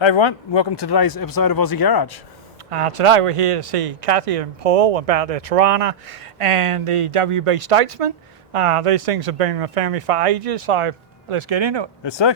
Hey everyone, welcome to today's episode of Aussie Garage. Today we're here to see Cathy and Paul about their Torana and the WB Statesman. These things have been in the family for ages, so let's get into it. Let's go.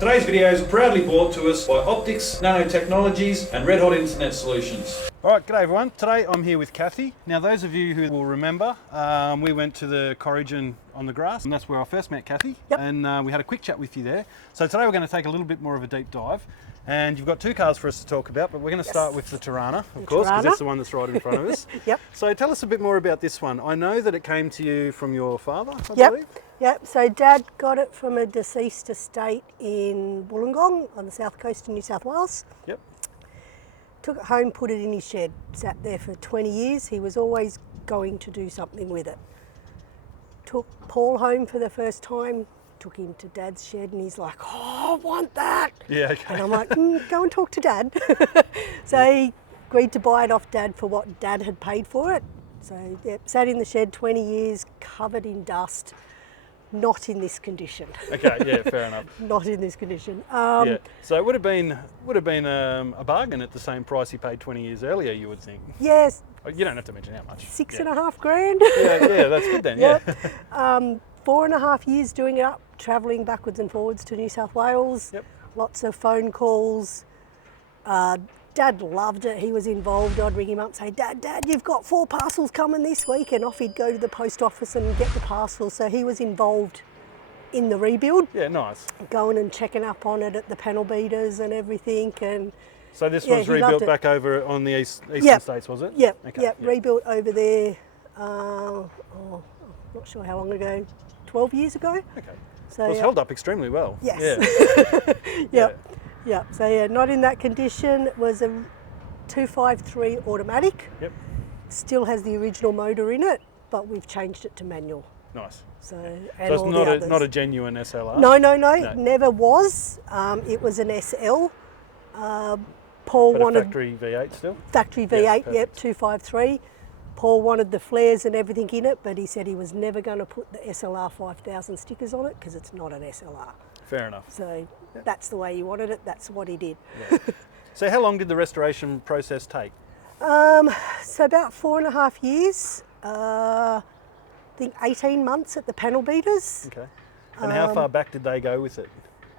Today's video is proudly brought to us by Optics, Nanotechnologies and Red Hot Internet Solutions. Alright, g'day everyone. Today I'm here with Cathy. Now those of you who will remember, we went to the Corrigan on the grass and that's where I first met Cathy. Yep. And we had a quick chat with you there. So today we're going to take a little bit more of a deep dive. And you've got two cars for us to talk about, but we're going to start with the Torana, of course, because that's the one that's right in front of us. Yep. So tell us a bit more about this one. I know that it came to you from your father, I believe. Yep, so Dad got it from a deceased estate in Wollongong on the south coast of New South Wales. Yep. Took it home, put it in his shed, sat there for 20 years. He was always going to do something with it. Took Paul home for the first time, took him to Dad's shed and he's like, oh, I want that. Yeah, okay. And I'm like, go and talk to Dad. So he agreed to buy it off Dad for what Dad had paid for it. So yeah, sat in the shed 20 years, covered in dust. Not in this condition. Okay, yeah, fair enough. Not in this condition. Yeah. So it would have been a bargain at the same price he paid 20 years earlier, you would think. Yes. You don't have to mention how much. $6.5 grand. Yeah, that's good then. Yep. Yeah. 4.5 years doing it up, travelling backwards and forwards to New South Wales. Yep. Lots of phone calls. Dad loved it. He was involved. I'd ring him up and say, Dad, you've got 4 parcels coming this week. And off he'd go to the post office and get the parcels. So he was involved in the rebuild. Yeah, nice. Going and checking up on it at the panel beaters and everything. And so this was rebuilt back over on the eastern states, was it? Yep, okay. Yep. Rebuilt over there, not sure how long ago, 12 years ago. Okay. So well, it's held up extremely well. Yes. Yeah. Yep. So yeah, not in that condition. It was a 253 automatic. Yep. Still has the original motor in it, but we've changed it to manual. Nice. So it's not a genuine SLR? No, never was. It was an SL. Paul wanted factory V8 still? Factory V8, yep, 253. Paul wanted the flares and everything in it, but he said he was never going to put the SLR 5000 stickers on it because it's not an SLR. Fair enough. So that's the way he wanted it, that's what he did. Yeah. So how long did the restoration process take? So about 4.5 years. I think 18 months at the panel beaters. Okay. And how far back did they go with it?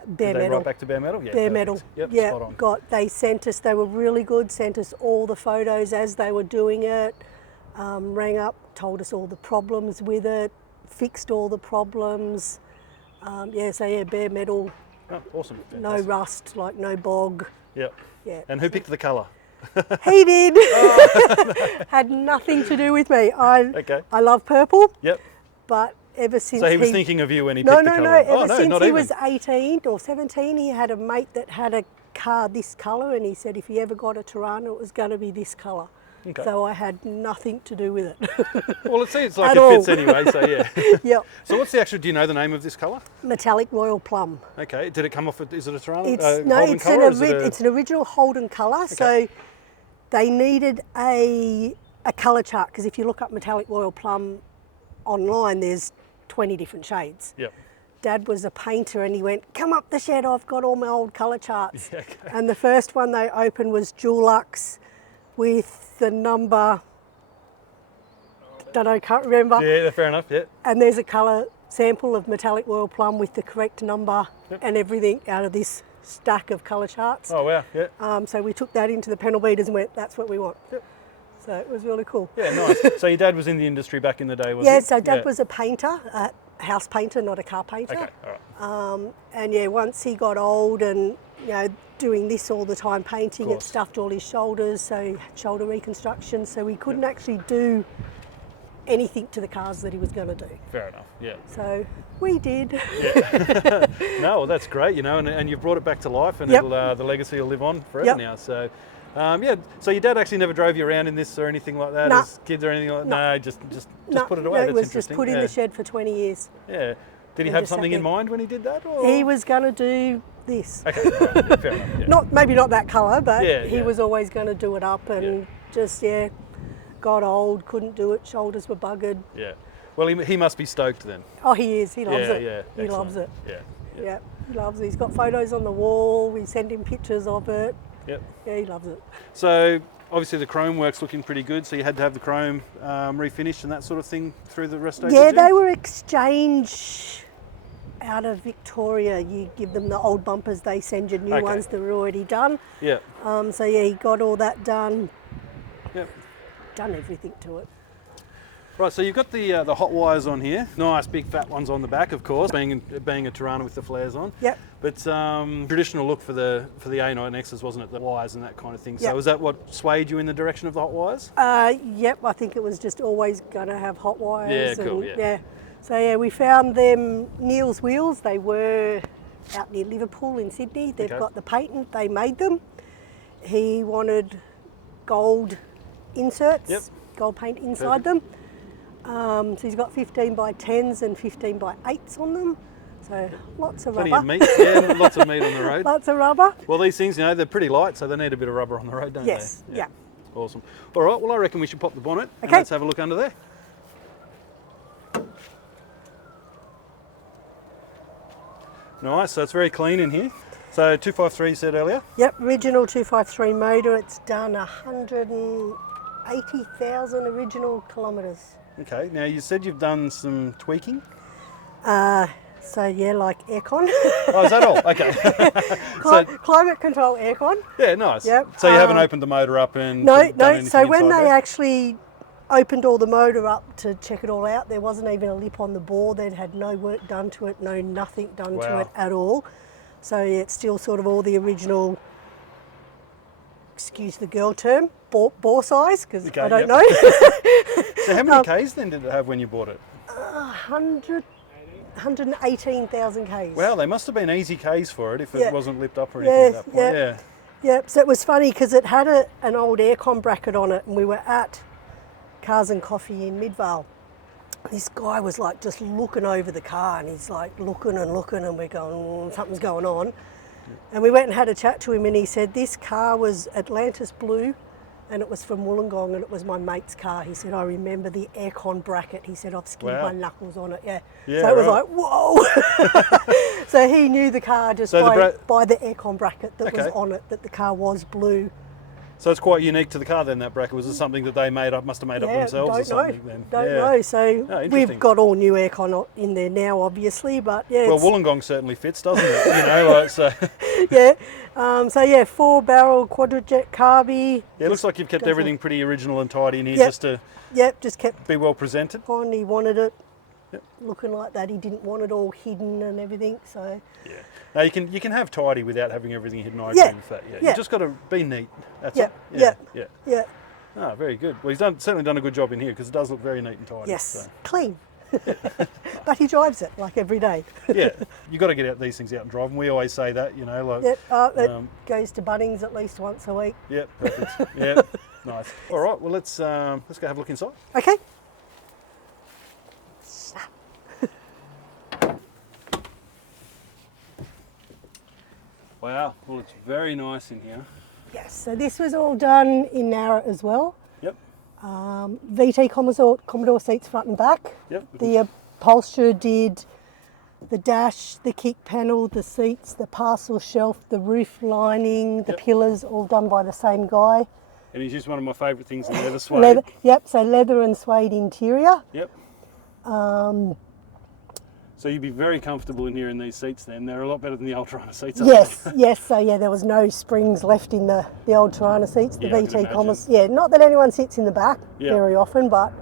Bare did they metal. Right back to bare metal? Yeah, bare perfect. metal. Yep, yeah, spot on. They sent us, they were really good, sent us all the photos as they were doing it, rang up, told us all the problems with it, fixed all the problems. Bare metal. Oh, awesome. Fantastic. No rust, like no bog. Yep. Yeah. And who picked the colour? He did. Oh. Had nothing to do with me. I love purple. Yep. But ever since so he was thinking of you when he picked the colour? No. Ever since not he even. was 18 or 17, he had a mate that had a car this colour, and he said if he ever got a Torana, it was going to be this colour. Okay. So I had nothing to do with it. Well, it seems like it fits anyway, so yeah. Yep. So do you know the name of this colour? Metallic Royal Plum. Okay. Did it come off, is it a Torana? It's an original Holden colour. Okay. So they needed a colour chart, because if you look up Metallic Royal Plum online, there's 20 different shades. Yep. Dad was a painter and he went, come up the shed, I've got all my old colour charts. Yeah, okay. And the first one they opened was Dulux with the number, can't remember. Yeah, fair enough, yeah. And there's a colour sample of Metallic Royal Plum with the correct number and everything out of this stack of colour charts. Oh wow, yeah. So we took that into the panel beaters and went, that's what we want. Yep. So it was really cool. Yeah, nice. So your dad was in the industry back in the day, was he? Yeah, so Dad was a painter, a house painter, not a car painter. Okay, all right. And yeah, once he got old and, doing this all the time, painting, it stuffed all his shoulders, so he had shoulder reconstruction, so we couldn't actually do anything to the cars that he was going to do. Fair enough, yeah. So we did. Yeah. No, well, that's great, and you've brought it back to life, and the legacy will live on forever now. So, so your dad actually never drove you around in this or anything like that as kids or anything like that? No, just put it away. No, it was just put in the shed for 20 years. Yeah. Did he have something in mind when he did that? Or? He was going to do this. Okay, right. Yeah, fair enough. Yeah. Maybe not that colour, but he was always going to do it up and got old, couldn't do it, shoulders were buggered. Yeah. Well, he must be stoked then. Oh, he is. He loves it. Yeah. He loves it. Yeah. Yeah, he loves it. He's got photos on the wall. We send him pictures of it. Yep. Yeah, he loves it. So obviously the chrome work's looking pretty good. So you had to have the chrome refinished and that sort of thing through the rest of Yeah, they were exchange out of Victoria. You give them the old bumpers, they send you new ones that are already done. Yeah. So yeah, he got all that done. Yep. Done everything to it. Right, so you've got the Hotwires on here. Nice big fat ones on the back, of course, being a Torana with the flairs on. Yep. But traditional look for the A9Xs, wasn't it? The wires and that kind of thing. So Yep. was that what swayed you in the direction of the Hotwires? Yep, I think it was just always going to have hot wires. Yeah, cool, and, yeah. So yeah, we found them Neil's Wheels. They were out near Liverpool in Sydney. They've got the patent. They made them. He wanted gold inserts, gold paint inside them. So he's got 15 by 10s and 15 by 8s on them. So lots of Plenty rubber. of meat, yeah, lots of meat on the road. Lots of rubber. Well, these things, they're pretty light, so they need a bit of rubber on the road, don't Yes, they? yeah. Awesome. All right, well, I reckon we should pop the bonnet and Okay. let's have a look under there. Nice, so it's very clean in here. So 253 you said earlier? Yep, original 253 motor. It's done 180,000 original kilometres. Okay, now you said you've done some tweaking. So yeah, like aircon. Oh, is that all? Okay. Climate control aircon. Yeah, nice. Yep. So you haven't opened the motor up and No, done no. anything So when inside they there? actually opened all the motor up to check it all out, there wasn't even a lip on the bore. They'd had no work done to it, nothing done to Wow. it at all. So yeah, it's still sort of all the original, excuse the girl term, bore size, because Okay, I don't yep. know. So how many Ks then did it have when you bought it? 118,000 Ks. Wow, they must have been easy Ks for it if it Yeah. wasn't lipped up or anything at that point. Yeah. Yep, so it was funny because it had an old aircon bracket on it, and we were at Cars and Coffee in Midvale. This guy was like just looking over the car, and he's like looking, and we're going, something's going on. And we went and had a chat to him, and he said this car was Atlantis blue, and it was from Wollongong, and it was my mate's car. He said, I remember the aircon bracket. He said, I've skinned Wow. my knuckles on it. Yeah. Yeah, So it was right. like, whoa. So he knew the car just So by the aircon bracket that was Okay. on it, that the car was blue. So it's quite unique to the car then, that bracket. Was it something that they must have made up themselves or don't something know. then? Don't Yeah. know. So Oh, interesting. we've got all new aircon in there now, obviously, but yeah. Well, it's- Wollongong certainly fits, doesn't it? Like, so yeah. So yeah, 4-barrel quadrajet carby. yeah, it looks like you've kept goes everything pretty original and tidy in here Yep. just to Yep, just kept be well presented. on. He wanted it Yep. looking like that. He didn't want it all hidden and everything. So Yeah. Now you can have tidy without having everything hidden. I Yeah. agree with that. Yeah. Yeah. You just got to be neat. That's Yep. it. Yep. Yeah. yeah, Ah, very good. Well, he's certainly done a good job in here because it does look very neat and tidy. yes, So. clean. But he drives it like every day. Yeah, you got to get these things out and drive them. We always say that, like. Yep. It Um, goes to Bunnings at least once a week. Yep, perfect. Yep, nice. All right, well let's go have a look inside. Okay. Wow, well it's very nice in here. Yes. So this was all done in Narra as well. Yep, VT Commodore seats front and back. yep. The upholsterer did the dash, the kick panel, the seats, the parcel shelf, the roof lining, the Yep. pillars, all done by the same guy. And he's just one of my favourite things, the leather suede. Leather, yep, so leather and suede interior. Yep. So you'd be very comfortable in here in these seats then. They're a lot better than the old Torana seats, aren't Yes, yes, so yeah, there was no springs left in the old Torana seats, the Yeah, I can VT Commos. imagine. Yeah, not that anyone sits in the back Yeah. very often, but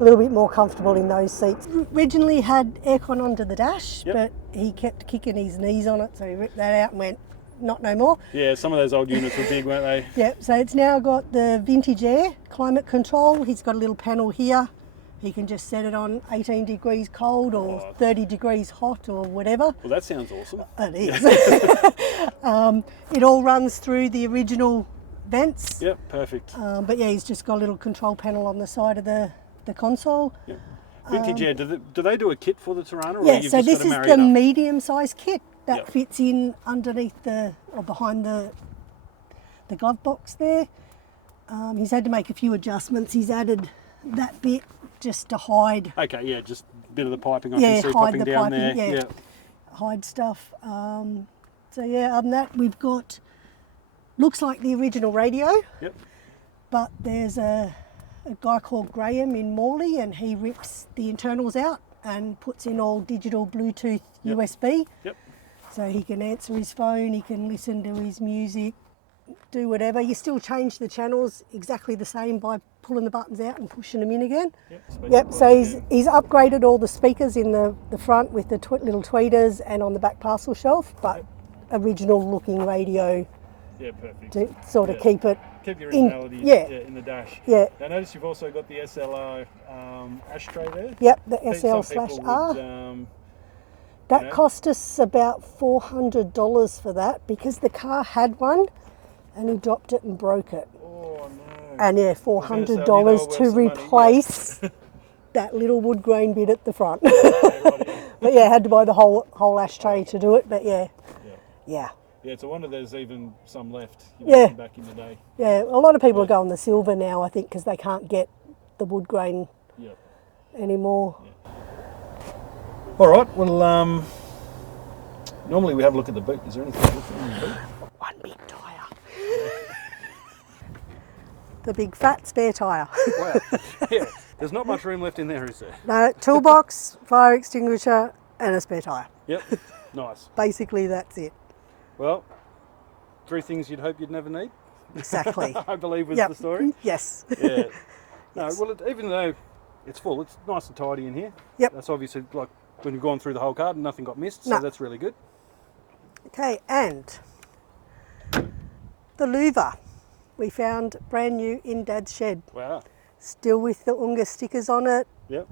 a little bit more comfortable in those seats. Originally had aircon under the dash, Yep. but he kept kicking his knees on it, so he ripped that out and went, not no more. Yeah, some of those old units were big, weren't they? Yep, so it's now got the vintage air, climate control. He's got a little panel here. He can just set it on 18 degrees cold or 30 degrees hot or whatever. Well, that sounds awesome. It is. It all runs through the original vents. Yep, perfect. But yeah, he's just got a little control panel on the side of the console. Yep. Vintage, yeah. Do they do a kit for the Torana? Or Yeah, you've so just this got to is marry the it up? medium-sized kit that Yep. fits in underneath or behind the glove box there. He's had to make a few adjustments. He's added that bit just to hide. Okay, yeah, just a bit of the piping I Yeah, can see hide popping the down piping, there. yeah. Hide stuff. So yeah, other than that, we've got, looks like the original radio, Yep. but there's a guy called Graham in Morley, and he rips the internals out and puts in all digital Bluetooth Yep. USB. Yep. So he can answer his phone, he can listen to his music, do whatever. You still change the channels exactly the same by pulling the buttons out and pushing them in again. Yep, so he's upgraded all the speakers in the front with the little tweeters and on the back parcel shelf, but original looking radio. Yeah, perfect. To sort of keep it Keep your in, originality in the dash. Yeah. Now, notice you've also got the SLR ashtray there. Yep, the Some SL/R. would, That cost us about $400 for that because the car had one and he dropped it and broke it. oh no. And yeah, $400 to replace that little wood grain bit at the front. But yeah, had to buy the whole ashtray to do it. But yeah. Yeah, it's a wonder there's even some left. Yeah. Back in the day. Yeah, a lot of people are going the silver now, I think, because they can't get the wood grain anymore. All right. Well, normally we have a look at the boot. Is there anything to look at in the boot? One big tyre. The big fat spare tyre. Wow. Yeah. There's not much room left in there, is there? No, toolbox, fire extinguisher, and a spare tyre. Yep. Nice. Basically, that's it. Well, 3 things you'd hope you'd never need. Exactly. I believe was the story. Yes. Yeah. No, well, even though it's full, it's nice and tidy in here. Yep. That's obviously like when you've gone through the whole car, nothing got missed, so that's really good. Okay, and the louver we found brand new in Dad's shed. Wow. Still with the Unga stickers on it. Yep.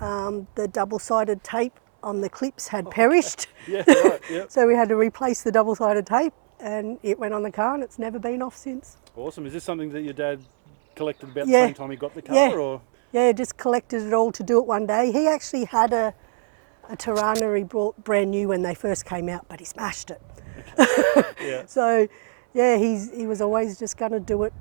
The double-sided tape on the clips had perished. Yeah, right, yep. So we had to replace the double-sided tape and it went on the car and it's never been off since. Awesome. Is this something that your dad collected about the Yeah. same time he got the car? Yeah. Or? Yeah, just collected it all to do it one day. He actually had a Torana he brought brand new when they first came out, but he smashed it. Yeah. So, yeah, he was always just going to do it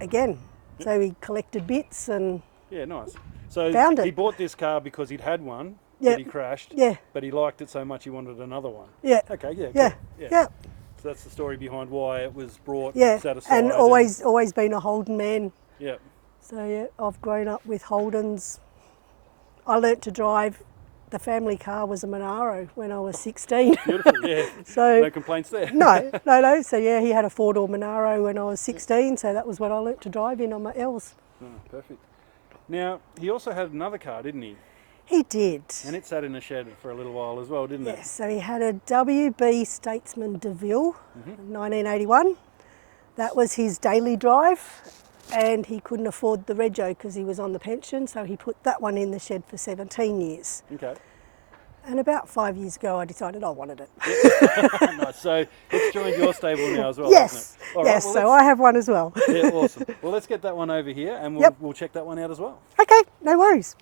again. Yep. So he collected bits and yeah, nice. So found it. He bought this car because he'd had one Yep. that he crashed. Yeah. But he liked it so much he wanted another one. Yeah. Okay. Yeah. Yeah. Good. Yeah. So that's the story behind why it was brought. Yeah. Set aside And always been a Holden man. Yeah. So yeah, I've grown up with Holdens. I learnt to drive. The family car was a Monaro when I was 16. Beautiful. Yeah. So no complaints there. No. So yeah, he had a 4-door Monaro when I was 16. So that was when I learnt to drive in on my L's. Oh, perfect. Now he also had another car, didn't he? He did. And it sat in a shed for a little while as well, didn't it? Yes, so he had a WB Statesman DeVille, 1981. That was his daily drive, and he couldn't afford the rego because he was on the pension, so he put that one in the shed for 17 years. Okay. And about 5 years ago, I decided I wanted it. Nice. So it's joined your stable now as well, Yes, hasn't it? All yes, right, so I have one as well. Yeah, awesome. Well, let's get that one over here and we'll check that one out as well. Okay, no worries.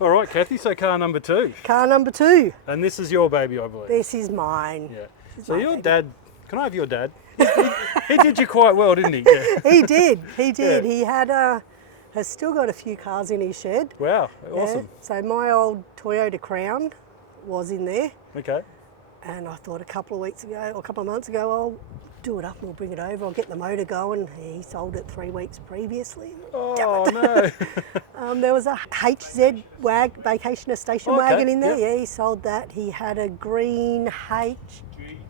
All right, Cathy, so car number 2. Car number 2. And this is your baby, I believe. This is mine. Yeah. This is So my your baby. dad, can I have your dad? He did you quite well, didn't he? Yeah. He did. Yeah. He has still got a few cars in his shed. Wow, Yeah. awesome. So my old Toyota Crown was in there, Okay. and I thought a couple of months ago, I'll do it up and we'll bring it over. I'll get the motor going. He sold it 3 weeks previously. Oh, no. There was a HZ vacationer station Okay, wagon in there. yep. Yeah, he sold that. He had a green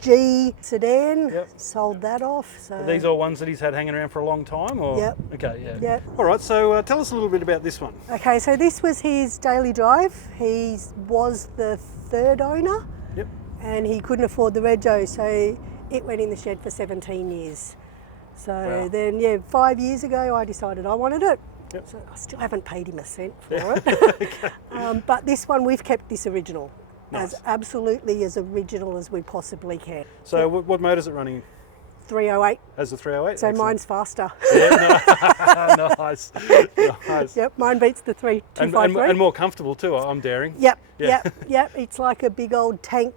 G sedan. Yep. Sold that off. So Are these all ones that he's had hanging around for a long time? Or? Yep. Okay, yeah. Yep. All right, so tell us a little bit about this one. Okay, so this was his daily drive. He was the third owner. Yep. And he couldn't afford the rego, so it went in the shed for 17 years. So Wow. then, yeah, 5 years ago, I decided I wanted it. Yep. So I still haven't paid him a cent for it. But this one, we've kept this original. Nice. As absolutely as original as we possibly can. So what motor is it running 308. as the 308? So Excellent. mine's faster. Yeah, no. Nice. Nice. Yep, mine beats the And 253. more comfortable too, I'm daring. Yep, Yeah. yep. It's like a big old tank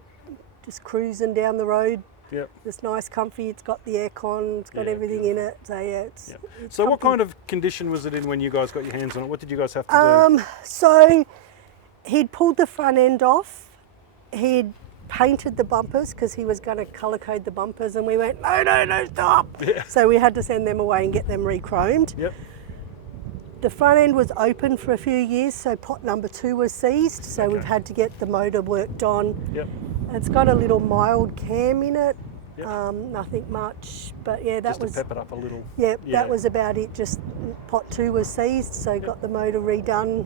just cruising down the road. Yep. It's nice, comfy. It's got the aircon. It's got Yeah, everything in it. So yeah, it's. Yep. it's So what comfy. kind of condition was it in when you guys got your hands on it? What did you guys have to do? So he'd pulled the front end off. He'd painted the bumpers because he was going to colour code the bumpers, and we went, no, stop. Yeah. So we had to send them away and get them re-chromed. Yep. The front end was open for a few years, so pot number 2 was seized. So Okay. we've had to get the motor worked on. Yep. It's got a little mild cam in it. Yep. Nothing much, but yeah, that Just was to pep it up a little. yeah, Yeah. that was about it. Just pot 2 was seized, so got the motor redone,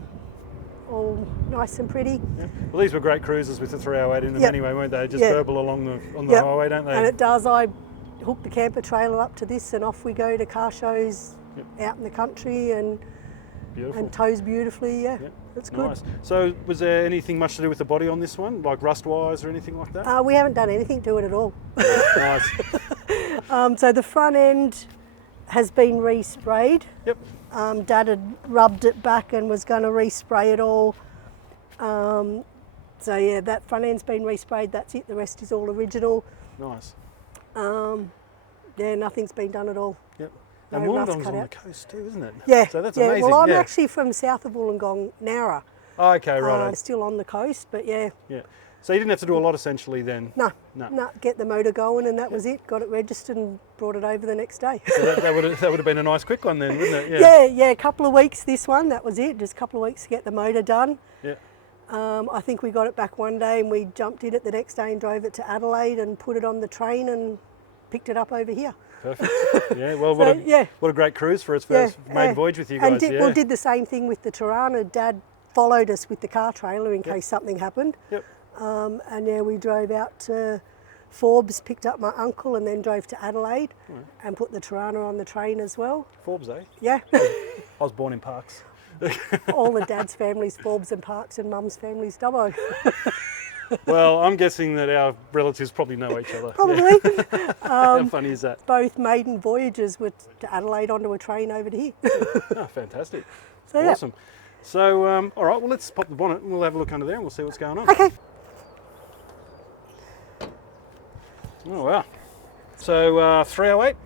all nice and pretty. Yeah. Well, these were great cruisers with the 308 in them Yep. anyway, weren't they? Just Yep. burble along on the Yep. highway, don't they? And it does. I hook the camper trailer up to this, and off we go to car shows out in the country, and Beautiful. tows beautifully. Yeah, Yep. it's good. Nice. So was there anything much to do with the body on this one, like rust wires or anything like that? We haven't done anything to it at all. Nice. So the front end has been resprayed. Yep. Dad had rubbed it back and was going to respray it all. So yeah, that front end's been resprayed. That's it. The rest is all original. Nice. Yeah, nothing's been done at all. Yep. No And rust Wollongong's cut on out. the coast too, isn't it? Yeah. So that's yeah. amazing. Well, I'm yeah. actually from south of Wollongong, Nowra. Oh, okay, right. Still on the coast, but yeah. Yeah. So you didn't have to do a lot essentially then. No, No. get the motor going, and that was it. Got it registered and brought it over the next day. So that would have been a nice quick one then, wouldn't it? Yeah. Yeah, a couple of weeks. This one, that was it. Just a couple of weeks to get the motor done. Yeah. I think we got it back one day, and we jumped in it the next day and drove it to Adelaide and put it on the train and picked it up over here. Perfect. Yeah. Well, So, what a great cruise for its first maiden voyage with you guys. And did the same thing with the Torana. Dad followed us with the car trailer in case something happened. Yep. And yeah, we drove out to Forbes, picked up my uncle, and then drove to Adelaide and put the Torana on the train as well. Forbes, eh? Yeah. I was born in Parks. All the dad's families, Forbes and Parks, and mum's family's Dubbo. Well, I'm guessing that our relatives probably know each other. Probably. Yeah. How funny is that? Both maiden voyages were to Adelaide onto a train over to here. Oh, fantastic. So, yeah. Awesome. So, all right, well, let's pop the bonnet and we'll have a look under there and we'll see what's going on. Okay. Oh, wow. So, 308?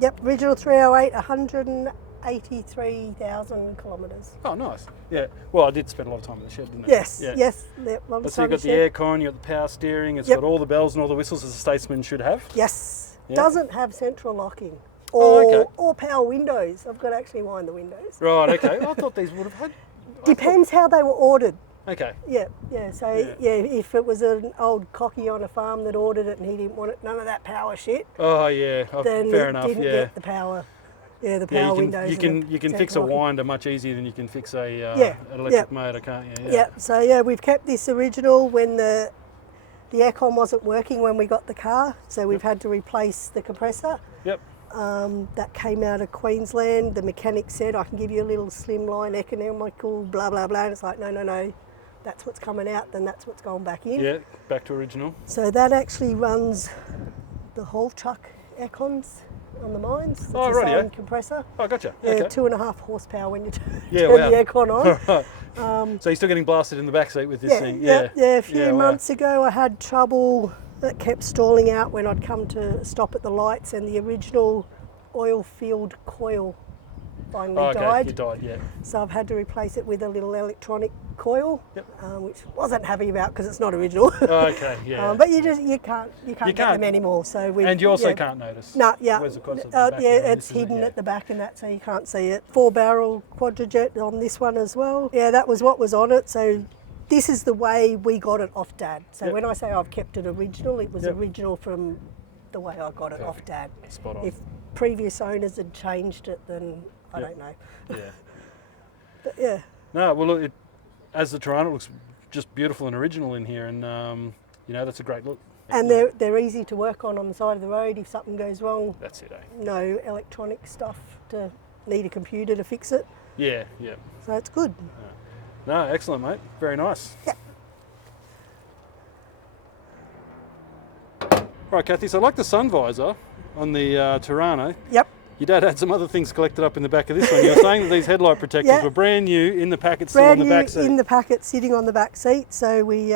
Yep, original 308, 183,000 kilometres. Oh, nice. Yeah. Well, I did spend a lot of time in the shed, didn't I? Yes, Yeah. yes. Yep, So you've got the aircon, you've got the power steering, it's got all the bells and all the whistles as a Statesman should have. Yes. Yeah. Doesn't have central locking Oh, or power windows. I've got to actually wind the windows. Right, okay. I thought these would have had... Depends how they were ordered. Okay. Yeah. So if it was an old cocky on a farm that ordered it and he didn't want it, none of that power shit, Oh, yeah. Oh, then fair it enough, didn't yeah. get the power. Yeah, the power Yeah, windows. you can fix a central locking. winder much easier than you can fix an Yeah, electric motor, can't you? Yeah. So yeah, we've kept this original when the aircon wasn't working when we got the car, so we've had to replace the compressor. Yep. That came out of Queensland. The mechanic said, I can give you a little slimline economical, blah, blah, blah. And it's like, no. That's what's coming out, then that's what's going back in. Yeah, back to original. So that actually runs the whole truck aircons on the mines. It's Oh, the right, same yeah. compressor. Oh, gotcha. Yeah, Okay. 2.5 horsepower when you turn Yeah, wow. the aircon on. So you're still getting blasted in the back seat with this thing? Yeah, a few wow. months ago I had trouble that kept stalling out when I'd come to stop at the lights, and the original oil-filled coil finally Oh, okay. died. You died, yeah. So I've had to replace it with a little electronic coil, Yep. which wasn't happy about because it's not original. Oh, okay, yeah. But you can't get can't. them anymore. So we And you also can't notice. No, yeah, Where's the cost at the back yeah, there? it's This is it, hidden yeah. at the back and that, so you can't see it. 4-barrel quadrijet on this one as well. Yeah, that was what was on it. So this is the way we got it off Dad. So Yep. when I say I've kept it original, it was Yep. original from the way I got it off Perfect. Dad. Spot on. If previous owners had changed it, then I Yep. don't know. Yeah. But yeah, No, well, look, as the Torana, it looks just beautiful and original in here, and you know, that's a great look. and they're easy to work on the side of the road if something goes wrong. That's it, eh? No electronic stuff to need a computer to fix it. Yeah, yeah. So it's good. No, excellent, mate. Very nice. Yeah. Right, Cathy, so like the sun visor on the Torana, Yep. your dad had some other things collected up in the back of this one. You were saying that these headlight protectors Yeah. were brand new in the packet, still on Brand the new back seat. in the packet, sitting on the back seat. So we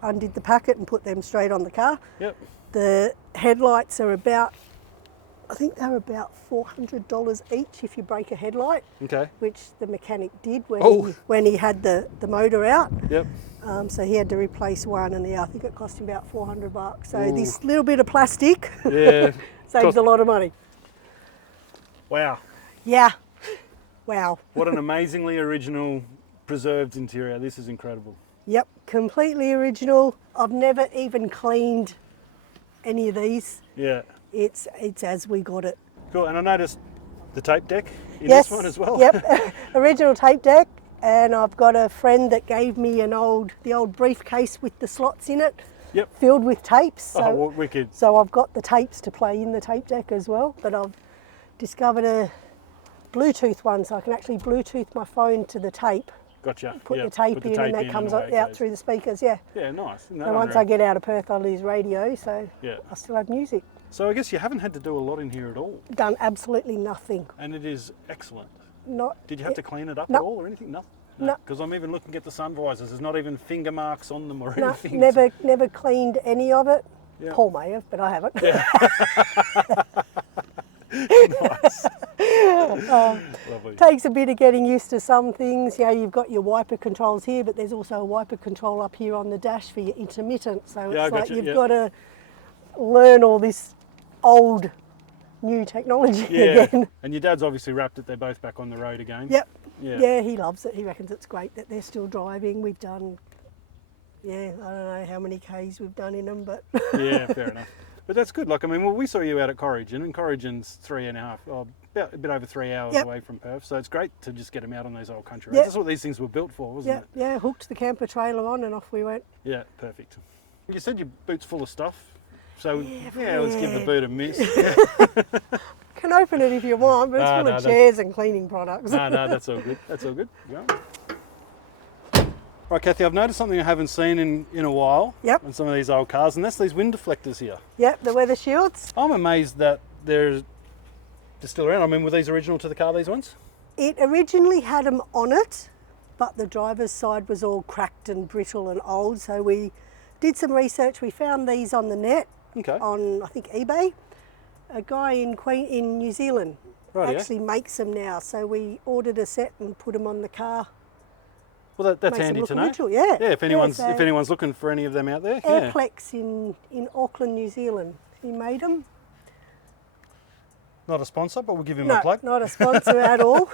undid the packet and put them straight on the car. Yep. The headlights are about, I think they're about $400 each if you break a headlight, Okay. which the mechanic did when, Oh. when he had the motor out. Yep. So he had to replace one, and I think it cost him about $400. So Ooh. this little bit of plastic Yeah. saves Cost- a lot of money. Wow. Yeah. Wow. What an amazingly original preserved interior. This is incredible. Yep. Completely original. I've never even cleaned any of these. Yeah. It's as we got it. Cool. And I noticed the tape deck in Yes. this one as well. Yep. Original tape deck. And I've got a friend that gave me the old briefcase with the slots in it, Yep. filled with tapes. So, Oh, wicked. so I've got the tapes to play in the tape deck as well. But I've discovered a Bluetooth one, so I can actually Bluetooth my phone to the tape, Gotcha. put Yep. the tape Put in, and that comes away it out goes. through the speakers. Yeah. Yeah, nice. Isn't that So once unreal? I get out of Perth, I lose radio, so Yeah. I still have music. So I guess you haven't had to do a lot in here at all, Done absolutely nothing. and it is excellent. Not. Did you have to clean it up No. at all or anything? Nothing. No. Because I'm even looking at the sun visors. There's not even finger marks on them or No, anything. never cleaned any of it. Yeah. Paul may have, but I haven't. Nice. Lovely. Takes a bit of getting used to some things. You know, you've got your wiper controls here, but there's also a wiper control up here on the dash for your intermittent. So Yeah, I it's like gotcha, you've yeah. got to learn all this old, new technology Yeah. again. And your dad's obviously wrapped it. They're both back on the road again. Yep. Yeah. Yeah, he loves it. He reckons it's great that they're still driving. We've done, I don't know how many Ks we've done in them, but Yeah, fair enough. But that's good. Like, I mean, well, we saw you out at Corrigan, and Corrigan's 3.5, about a bit over 3 hours Yep. away from Perth. So it's great to just get them out on those old country roads. Yep. That's what these things were built for, wasn't yeah, hooked the camper trailer on and off we went. it? Yeah, perfect. You said your boot's full of stuff. So, yeah, let's give the boot a miss. Can open it if you want, but it's full No, of that's- chairs and cleaning products. No, that's all good. That's all good. Yeah. Right, Cathy, I've noticed something I haven't seen in a while Yep. on some of these old cars, and that's these wind deflectors here. Yep, the weather shields. I'm amazed that they're still around. I mean, were these original to the car, these ones? It originally had them on it, but the driver's side was all cracked and brittle and old. So we did some research. We found these on the net, Okay. on I think eBay. A guy in New Zealand Rightio. actually makes them now. So we ordered a set and put them on the car. Well, that's Makes them handy look to know. original, yeah. Yeah, if anyone's so if anyone's looking for any of them out there. Yeah. Airplex in Auckland, New Zealand. He made them. Not a sponsor, but we'll give him No, a plug. not a sponsor at all,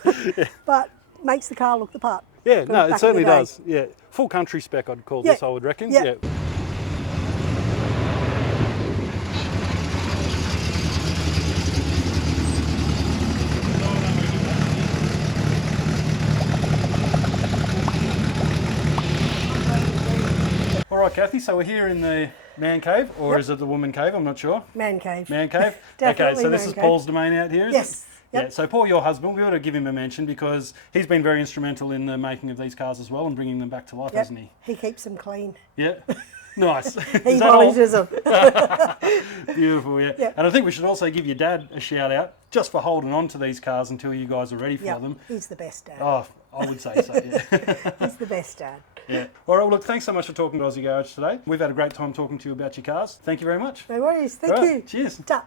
but makes the car look the part. Yeah, from no, back it in certainly the day. does. Yeah, full country spec, I'd call Yeah. this. I would reckon. Yeah. Yeah. All right, Cathy. So we're here in the man cave, or Yep. is it the woman cave? I'm not sure. Man cave. Man cave. Okay, Definitely so this man is cave. Paul's domain out here. Is Yes. It? Yep. Yeah. So Paul, your husband, we ought to give him a mention because he's been very instrumental in the making of these cars as well and bringing them back to life, Yep. hasn't he? He keeps them clean. Yeah. Nice. He Is that all? monitors them. Beautiful, yeah. Yeah. And I think we should also give your dad a shout out just for holding on to these cars until you guys are ready for Yep. them. He's the best dad. Oh, I would say so, yeah. He's the best dad. Yeah. All right, well, look, thanks so much for talking to Aussie Garage today. We've had a great time talking to you about your cars. Thank you very much. No worries. Thank All right, you. cheers. Ta.